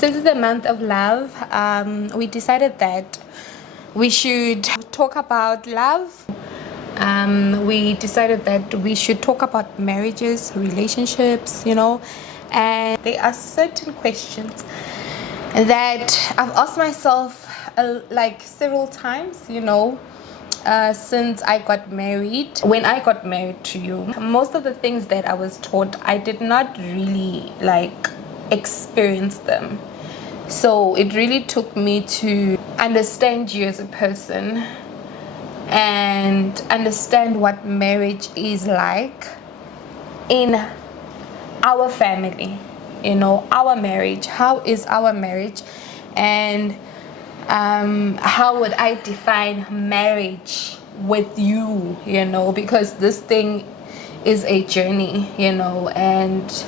Since it's the month of love, we decided that we should talk about love. We decided that we should talk about marriages, relationships, and there are certain questions that I've asked myself like several times, since I got married. When I got married to you, most of the things that I was taught, I did not really experience them. So it really took me to understand you as a person and understand what marriage is like in our family, our marriage. How is our marriage? And how would I define marriage with you, because this thing is a journey, and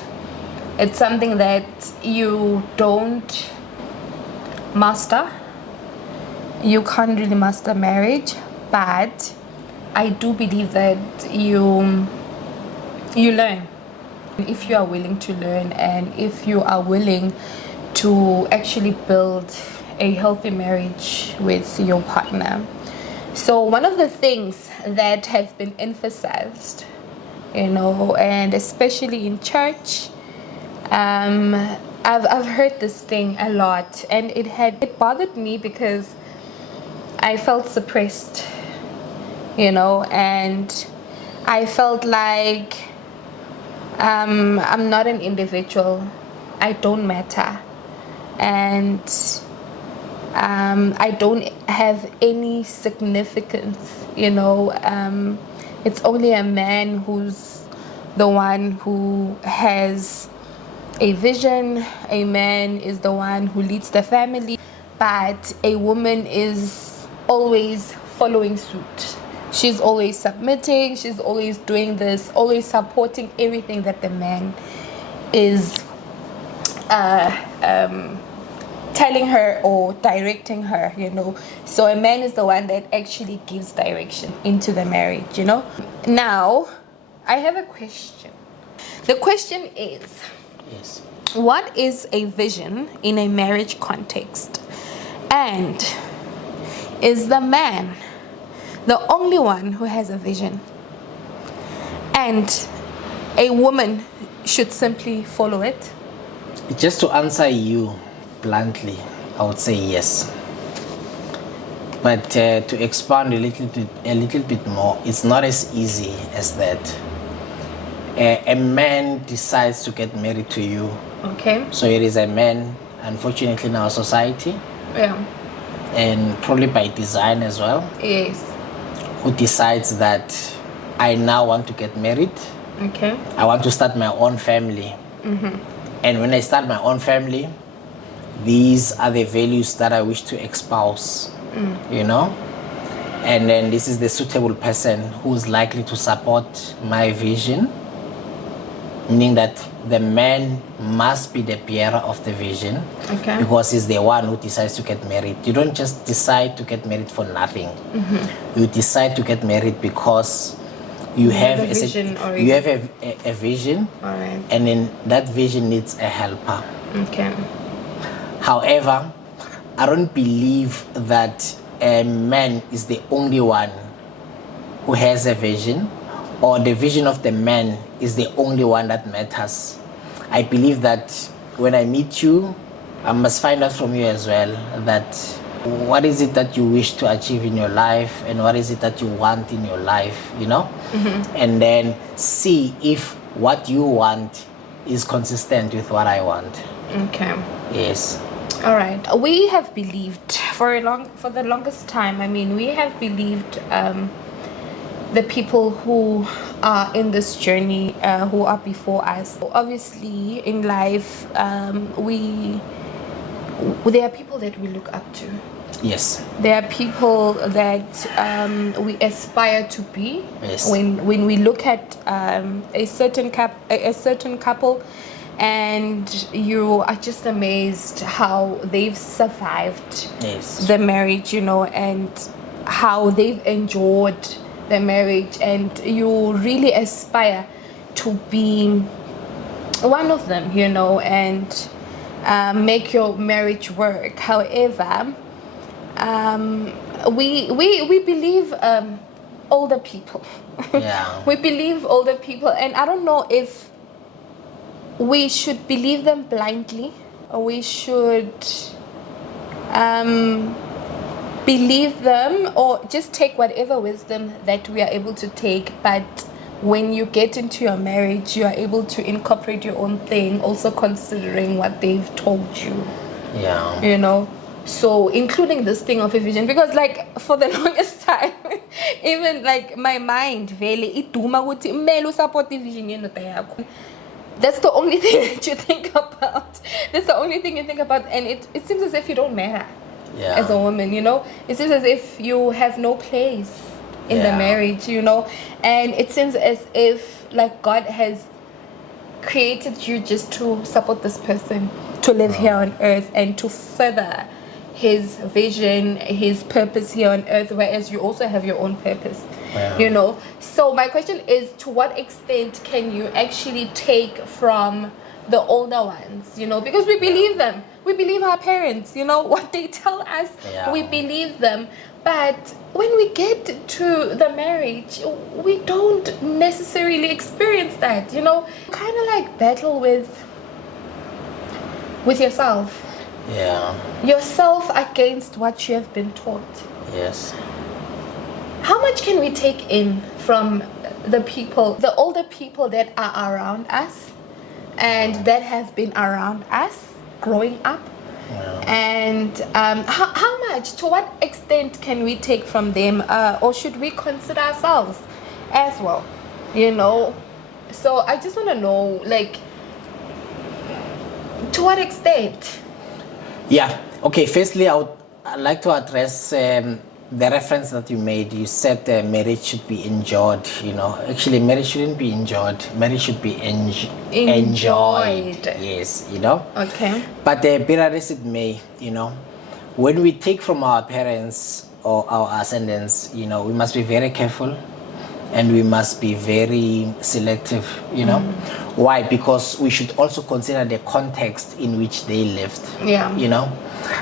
it's something that you don't master. You can't really master marriage, but I do believe that you learn if you are willing to learn, and if you are willing to actually build a healthy marriage with your partner. So one of the things that have been emphasized, and especially in church, I've heard this thing a lot, and it bothered me because I felt suppressed, and I felt like I'm not an individual. I don't matter, and I don't have any significance. It's only a man who's the one who has a vision. A man is the one who leads the family, but a woman is always following suit. She's always submitting, she's always doing this, always supporting everything that the man is telling her or directing her, So a man is the one that actually gives direction into the marriage, Now, I have a question. The question is, Yes. what is a vision in a marriage context? And is the man the only one who has a vision? And a woman should simply follow it? Just to answer you bluntly, I would say yes. But to expand a little bit more, it's not as easy as that. A man decides to get married to you. Okay. So it is a man, unfortunately, in our society. Yeah. And probably by design as well. Yes. Who decides that I now want to get married. Okay. I want to start my own family. Mm-hmm. And when I start my own family, these are the values that I wish to espouse, And then this is the suitable person who's likely to support my vision, meaning that the man must be the bearer of the vision, okay, because he's the one who decides to get married. You don't just decide to get married for nothing. Mm-hmm. You decide to get married because you have a vision, you have a vision, all right, and then that vision needs a helper. Okay. However, I don't believe that a man is the only one who has a vision, or the vision of the man is the only one that matters. I believe that when I meet you, I must find out from you as well that what is it that you wish to achieve in your life, and what is it that you want in your life, Mm-hmm. And then see if what you want is consistent with what I want. Okay. Yes. All right. We have believed for the longest time. We have believed the people who are in this journey, who are before us. Obviously, in life, there are people that we look up to. Yes. There are people that we aspire to be. Yes. When we look at a certain couple, and you are just amazed how they've survived the marriage, and how they've endured the marriage, and you really aspire to be one of them, and make your marriage work. However, we believe older people. Yeah. We believe older people, and I don't know if we should believe them blindly, or we should believe them, or just take whatever wisdom that we are able to take. But when you get into your marriage, you are able to incorporate your own thing, also considering what they've told you. Yeah. You know, so including this thing of a vision, because like for the longest time, even like my mind vele iduma ukuthi kumele usupport vision yendoda yakho. That's the only thing that you think about. That's the only thing you think about, and it seems as if you don't matter as a woman, you know. It seems as if you have no place in the marriage, you know. And it seems as if like God has created you just to support this person, to live here on earth and to further his vision, his purpose here on earth, whereas you also have your own purpose. You know. So my question is, to what extent can you actually take from the older ones, you know, because we believe them, we believe our parents, you know, what they tell us, we believe them. But when we get to the marriage, we don't necessarily experience that, you know. Kind of like battle with yourself. Yourself against what you have been taught. Yes. How much can we take in from the people, the older people that are around us and that have been around us growing up? And how much, to what extent can we take from them, or should we consider ourselves as well, you know? So I just want to know, like, to what extent? Okay, firstly I'd like to address the reference that you made. You said marriage should be enjoyed, you know. Actually, marriage shouldn't be enjoyed. Marriage should be enjoyed. Yes, you know. Okay. But be that as it may, you know, when we take from our parents or our ascendants, you know, we must be very careful and we must be very selective, you know. Why? Because we should also consider the context in which they lived. You know,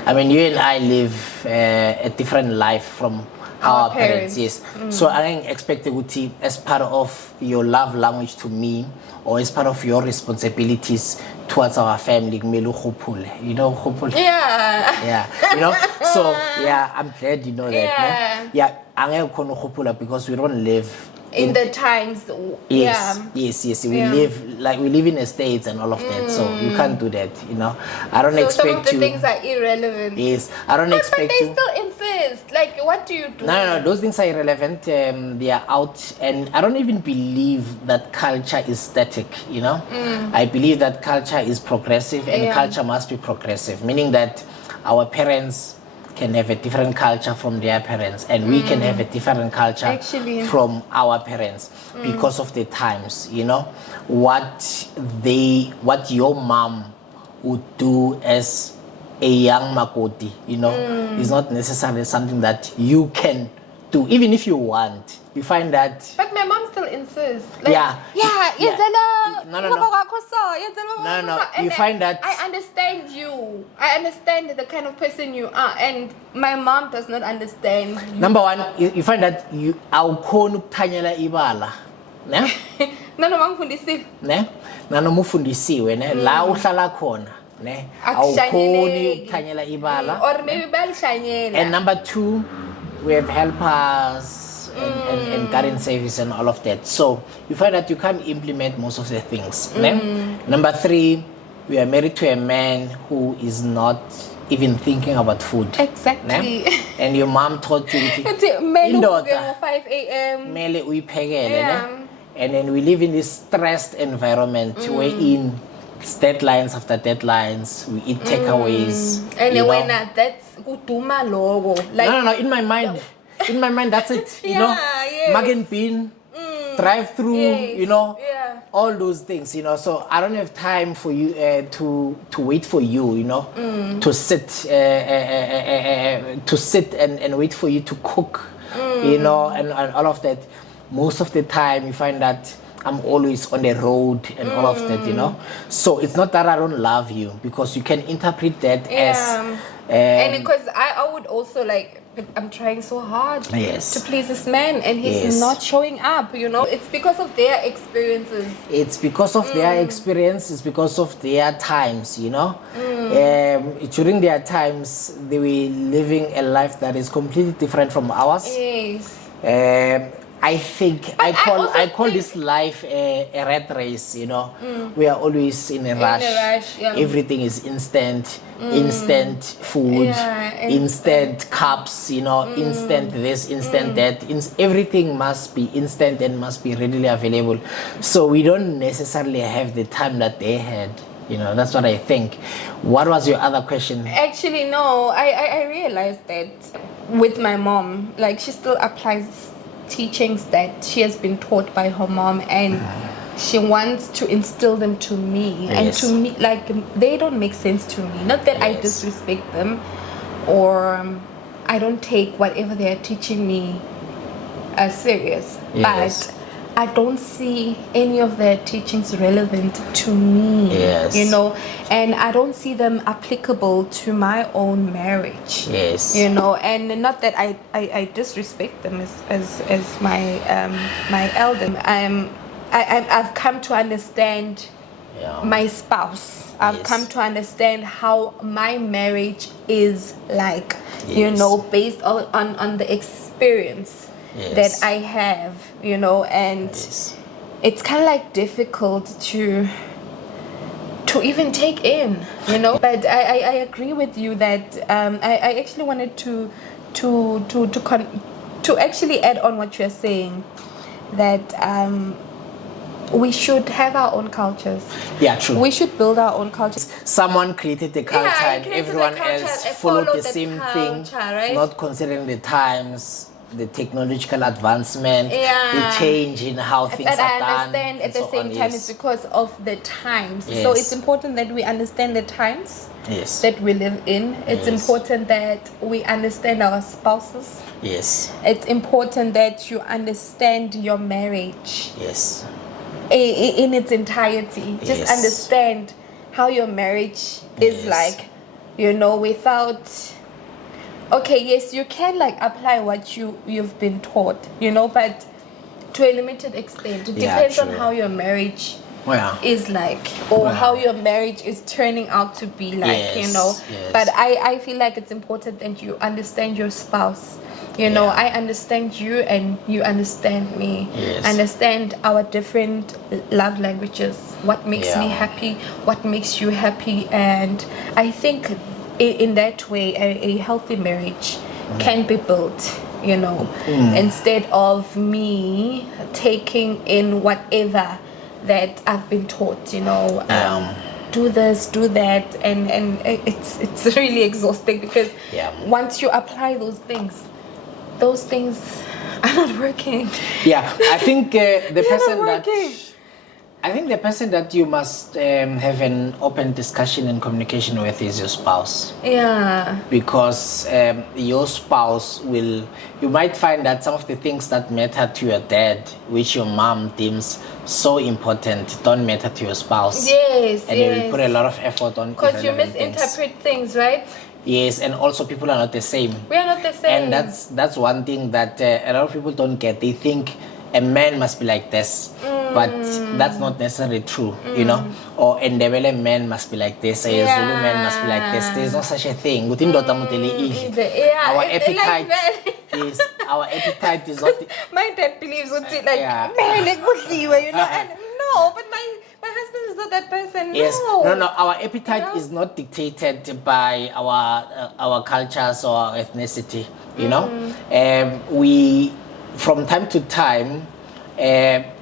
I mean, you and I live a different life from our parents. Yes. So I don't expect it as part of your love language to me, or as part of your responsibilities towards our family. You know, you know. So I'm glad you know that. Because we don't live in the times. Yes. We live in the States and all of that, so you can't do that, you know. I don't expect some of the things are irrelevant. Yes, I don't expect but they still insist. Like, what do you do? No, those things are irrelevant. They are out, and I don't even believe that culture is static, you know. I believe that culture is progressive, and culture must be progressive, meaning that our parents can have a different culture from their parents, and we can have a different culture from our parents because of the times, you know. What your mom would do as a young makoti, you know, is not necessarily something that you can do, even if you want. You find that. But my mom still insists. Like, No. You find that. I understand you. I understand the kind of person you are, and my mom does not understand you. Number one, you find that you awukhona ukuthanyela ibala. Ne? Nanomufundisiwe ne la uhlala khona ne awukhoni ukuthanyela ibala. Or maybe balishanyela. And number two, we have helpers and garden service and all of that. So you find that you can't implement most of the things. Number three, we are married to a man who is not even thinking about food. Exactly. And your mom taught you indoda 5 a.m. And then we live in this stressed environment wherein it's deadlines after deadlines. We eat takeaways. And when that's kuduma logo. Like, no. In my mind, that's it. You know, mug and bean, drive through. You know, all those things. You know, so I don't have time for you to wait for you. You know, to sit and wait for you to cook. You know, and all of that. Most of the time, you find that I'm always on the road and all of that, you know. So it's not that I don't love you, because you can interpret that as and because I would also like, I'm trying so hard Yes. to please this man and he's Yes. not showing up, you know. It's because of their experiences. It's because of their experience, it's because of their times, you know. During their times, they were living a life that is completely different from ours. Yes. I think I I also call think- this life a rat race, you know. We are always in a rush. yeah. Everything is instant, instant food, Yeah, instant cups, you know, instant this, instant that. Everything must be instant and must be readily available. So we don't necessarily have the time that they had. You know, that's what I think. What was your other question? Actually, no, I realized that with my mom, like she still applies teachings that she has been taught by her mom, and she wants to instill them to me. And Yes. to me, like, they don't make sense to me. Not that I Yes. disrespect them or I don't take whatever they are teaching me as serious. Yes. But I don't see any of their teachings relevant to me. Yes. You know, and I don't see them applicable to my own marriage. Yes. You know, and not that I disrespect them as my my elder. I've come to understand my spouse. I've Yes. come to understand how my marriage is like, you Yes. know, based on the experience Yes. that I have, you know, and Yes. it's kind of like difficult to even take in, you know. But I agree with you that I actually wanted to actually add on what you're saying, that we should have our own cultures. Yeah, true. We should build our own cultures. Someone created the culture and created the everyone culture else and followed followed the the same culture, thing, right? not considering the times, the technological advancement, the change in how things But are I done. understand at and the so same on. time Yes. it's because of the times. So Yes. it's important that we understand the times Yes. that we live in. It's Yes. important that we understand our spouses. Yes. It's important that you understand your marriage Yes. in its entirety. Just Yes. understand how your marriage is Yes. like, you know, without. Okay, yes, you can like apply what you've been taught, you know, but to a limited extent. It Yeah, depends on true. how your marriage Well, is like, or Wow. how your marriage is turning out to be like, you Yes, know. yes. But I feel like it's important that you understand your spouse. You know, Yeah. I understand you and you understand me. Yes. Understand our different love languages. What makes me Yeah. happy, what makes you happy. And I think in that way, a healthy marriage can be built, you know, instead of me taking in whatever that I've been taught, you know. Do this, do that, and it's really exhausting, because Yeah. once you apply those things are not working. yeah, I think the person not that working. I think the person that you must have an open discussion and communication with is your spouse. Yeah. Because your spouse will, you might find that some of the things that matter to your dad, which your mom deems so important, don't matter to your spouse. Yes. And you will put a lot of effort on Because you irrelevant things. misinterpret things, right? Yes, and also people are not the same. We are not the same. And that's one thing that a lot of people don't get. They think a man must be like this, but that's not necessarily true, you know. Or a Ndebele man must be like this, a Zulu man must be like this. There's no such a thing. Within Dota Mutele Iji, Yeah, our it's like appetite that. is our appetite is not. My dad believes in it, like, Yeah. man, like, you know, and no, but my husband is not that person. Yes, No. no. Our appetite You know? is not dictated by our cultures or our ethnicity. You know, we from time to time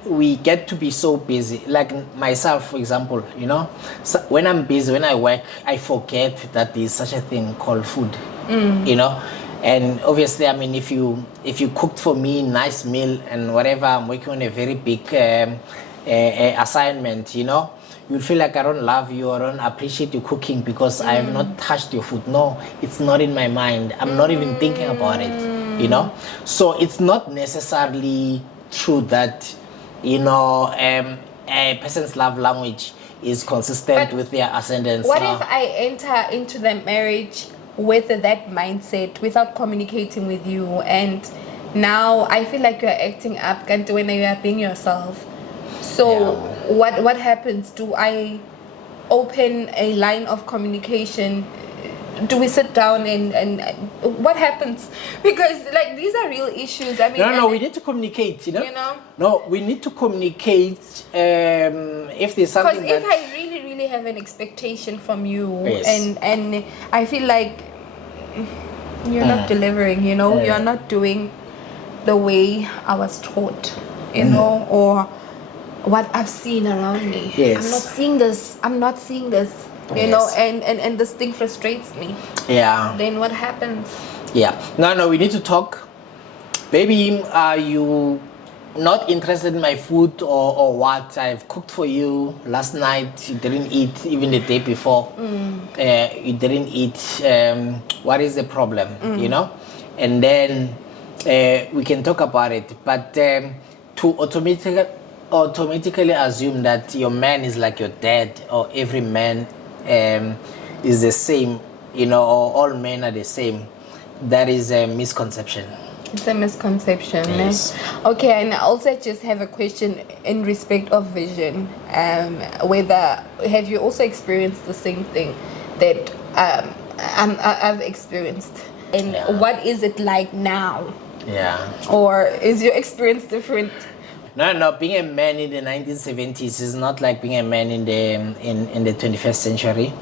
we get to be so busy. Like myself, for example, you know, so when I'm busy, when I work, I forget that there's such a thing called food. You know. And obviously, I mean, if you cooked for me nice meal and whatever, I'm working on a very big assignment, you know, you'll feel like I don't love you or don't appreciate your cooking because I have not touched your food. No, it's not in my mind. I'm not even thinking about it, you know. So it's not necessarily true that you know, a person's love language is consistent But with their ascendance. What if I enter into the marriage with that mindset without communicating with you, and now I feel like you're acting up and when you are being yourself? So what happens? Do I open a line of communication? Do we sit down and what happens? Because like these are real issues. I mean, No, we need to communicate, you know? No, we need to communicate if there's something because if I really have an expectation from you, Yes. and I feel like you're not delivering, you know, you're not doing the way I was taught, you know, or what I've seen around me. Yes. I'm not seeing this, you know, and this thing frustrates me. Yeah. Then what happens? Yeah. No, we need to talk. Baby, are you not interested in my food or what? I've cooked for you last night. You didn't eat even the day before. You didn't eat. What is the problem? You know? And then we can talk about it. But to automatically assume that your man is like your dad, or every man is the same, you know, or all men are the same, that is a misconception. It's a misconception. Yes. Okay, and I also just have a question in respect of vision. Whether have you also experienced the same thing that I've experienced, and what is it like now? Yeah. Or is your experience different? No. Being a man in the 1970s is not like being a man in the 21st century.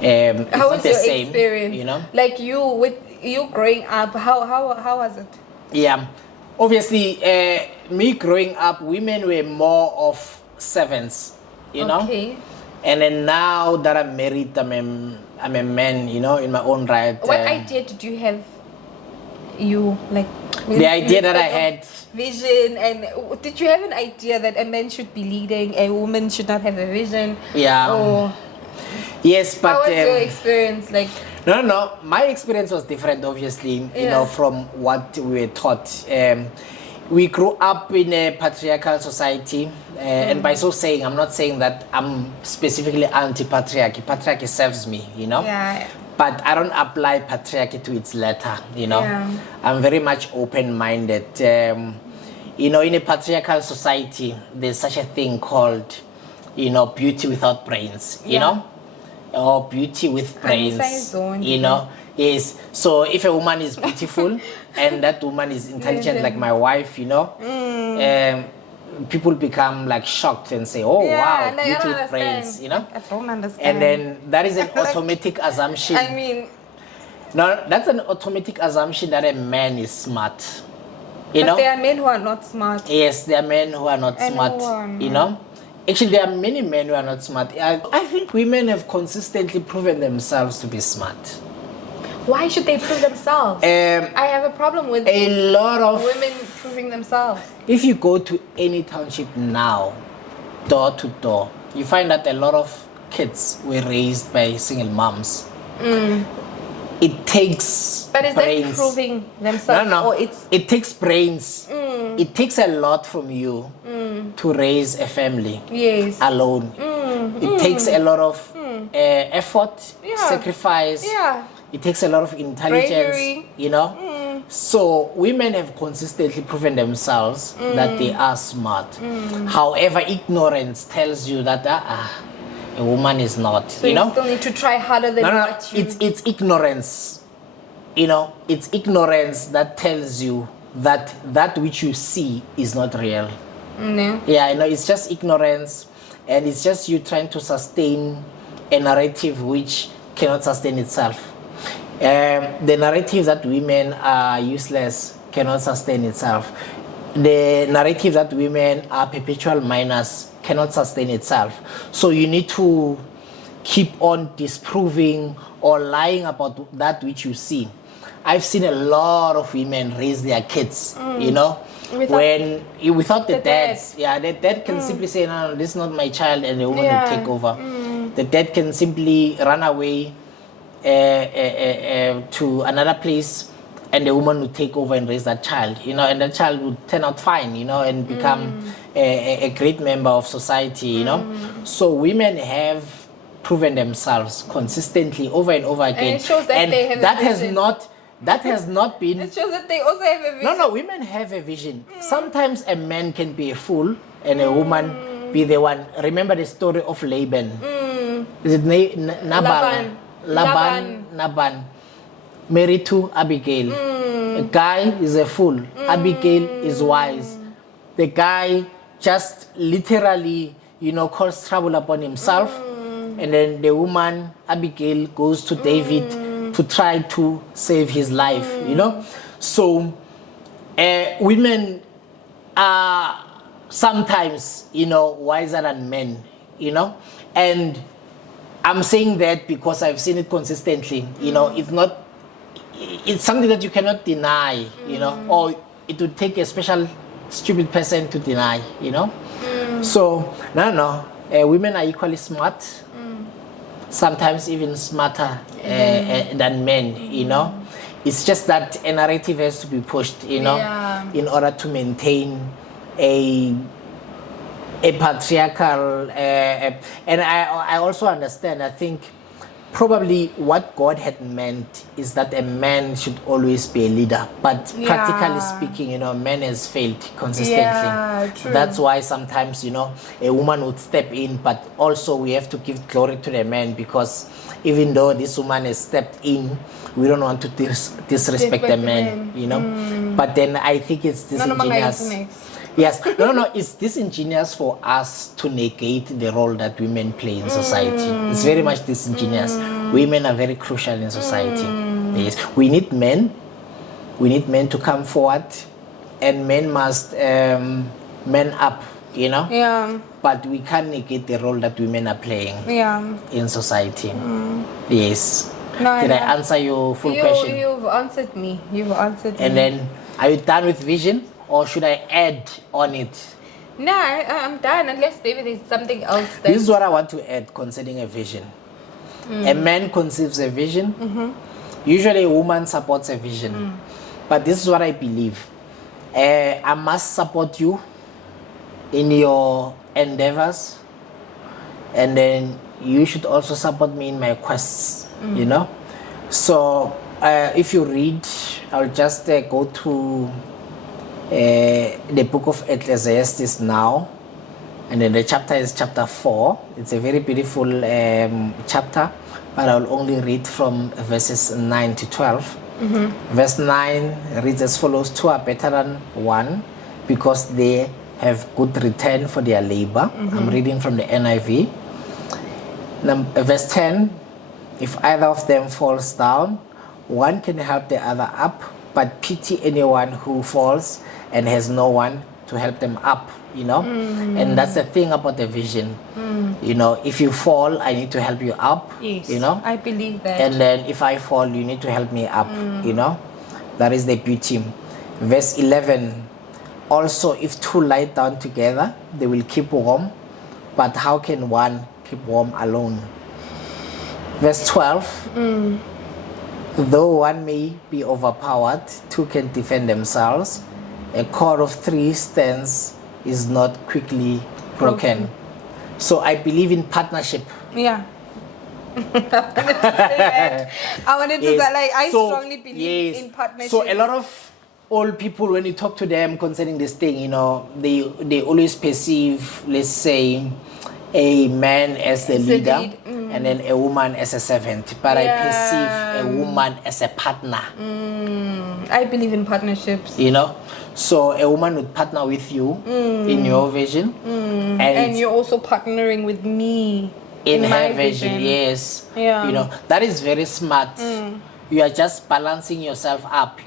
It's How not was the your same, experience? you know? Like with you growing up, how was it? Yeah, obviously, me growing up, women were more of servants, you know. Okay. And then now that I'm married, I'm a man, you know, in my own right. What idea did you have? You like the idea that I had. Vision, and did you have an idea that a man should be leading, a woman should not have a vision? Yeah. Or yes, but how was your experience like? No. My experience was different, obviously, you know, from what we were taught. We grew up in a patriarchal society, and by so saying, I'm not saying that I'm specifically anti-patriarchy. Patriarchy serves me, you know. Yeah. But I don't apply patriarchy to its letter, you know. Yeah. I'm very much open-minded. You know, in a patriarchal society, there's such a thing called, you know, beauty without brains, you know, or beauty with brains, you know. Yes. So if a woman is beautiful and that woman is intelligent, like my wife, you know, people become like shocked and say, "Oh wow, no, beauty with brains," you know. I don't understand. And then that is an automatic assumption. I mean, no, that's an automatic assumption that a man is smart. You know? But there are men who are not smart. Yes, there are men who are not smart. You know? Actually, there are many men who are not smart. I think women have consistently proven themselves to be smart. Why should they prove themselves? I have a problem with a lot of women proving themselves. If you go to any township now, door to door, you find that a lot of kids were raised by single moms. It takes But is brains. that proving themselves? No. Or it's... It takes brains. It takes a lot from you to raise a family alone. It takes a lot of effort, sacrifice. It takes a lot of intelligence, bravery. You know. So women have consistently proven themselves that they are smart. However, ignorance tells you that a woman is not. So you know, still need to try harder than what you... It's ignorance. You know, it's ignorance that tells you that that which you see is not real. Yeah, you know, it's just ignorance, and it's just you trying to sustain a narrative which cannot sustain itself. The narrative that women are useless cannot sustain itself. The narrative that women are perpetual minors cannot sustain itself. So you need to keep on disproving or lying about that which you see. I've seen a lot of women raise their kids, you know, without the dads. Yeah, the dad can simply say, "No, this is not my child," and the woman will take over. The dad can simply run away to another place, and the woman would take over and raise that child, you know, and that child would turn out fine, you know, and become a great member of society, you know. So women have proven themselves consistently over and over again. And it shows that they have that a has vision. that has not been It shows that they also have a vision. no, women have a vision. Sometimes a man can be a fool and a woman be the one. Remember the story of Laban. Is it Nabal? Laban. Married to Abigail. A guy is a fool. Abigail is wise. The guy just literally, calls trouble upon himself. And then the woman, Abigail, goes to David to try to save his life, So women are sometimes, wiser than men, And I'm saying that because I've seen it consistently, it's something that you cannot deny, or it would take a special stupid person to deny, So, no, women are equally smart, sometimes even smarter than men, It's just that a narrative has to be pushed, in order to maintain a patriarchal, and I also understand, I think probably what God had meant is that a man should always be a leader, but practically speaking, man has failed consistently. Yeah, true. That's why sometimes, a woman would step in, but also we have to give glory to the man, because even though this woman has stepped in, we don't want to disrespect the man, But then I think it's disingenuous. Yes, no, it's disingenuous for us to negate the role that women play in society. It's very much disingenuous. Women are very crucial in society. Yes, we need men. We need men to come forward, and men must man up, Yeah. But we can't negate the role that women are playing in society. Yes. No, Did I answer your full question? You've answered me. And then, are you done with vision? Or should I add on it? No, I'm done, unless maybe there's something else. This is what I want to add concerning a vision. A man conceives a vision. Usually a woman supports a vision. But this is what I believe. I must support you in your endeavors. And then you should also support me in my quests, So if you read, I'll just go to the book of Ecclesiastes now, and then the chapter is chapter 4. It's a very beautiful chapter, but I'll only read from verses 9 to 12. Verse 9 reads as follows: two are better than one, because they have good return for their labor. I'm reading from the NIV. Verse 10, if either of them falls down, one can help the other up, but pity anyone who falls and has no one to help them up, And that's the thing about the vision. If you fall, I need to help you up, Yes, I believe that. And then if I fall, you need to help me up, That is the beauty. Verse 11, also if two lie down together, they will keep warm, but how can one keep warm alone? Verse 12, though one may be overpowered, two can defend themselves. A cord of three strands is not quickly broken. So I believe in partnership. Yeah. I wanted to say that. I strongly believe in partnership. So a lot of old people, when you talk to them concerning this thing, they always perceive, let's say, a man as the leader, and then a woman as a servant. But I perceive a woman as a partner. I believe in partnerships. So a woman would partner with you in your vision. And you're also partnering with me in her vision. Yes. Yeah. That is very smart. You are just balancing yourself up,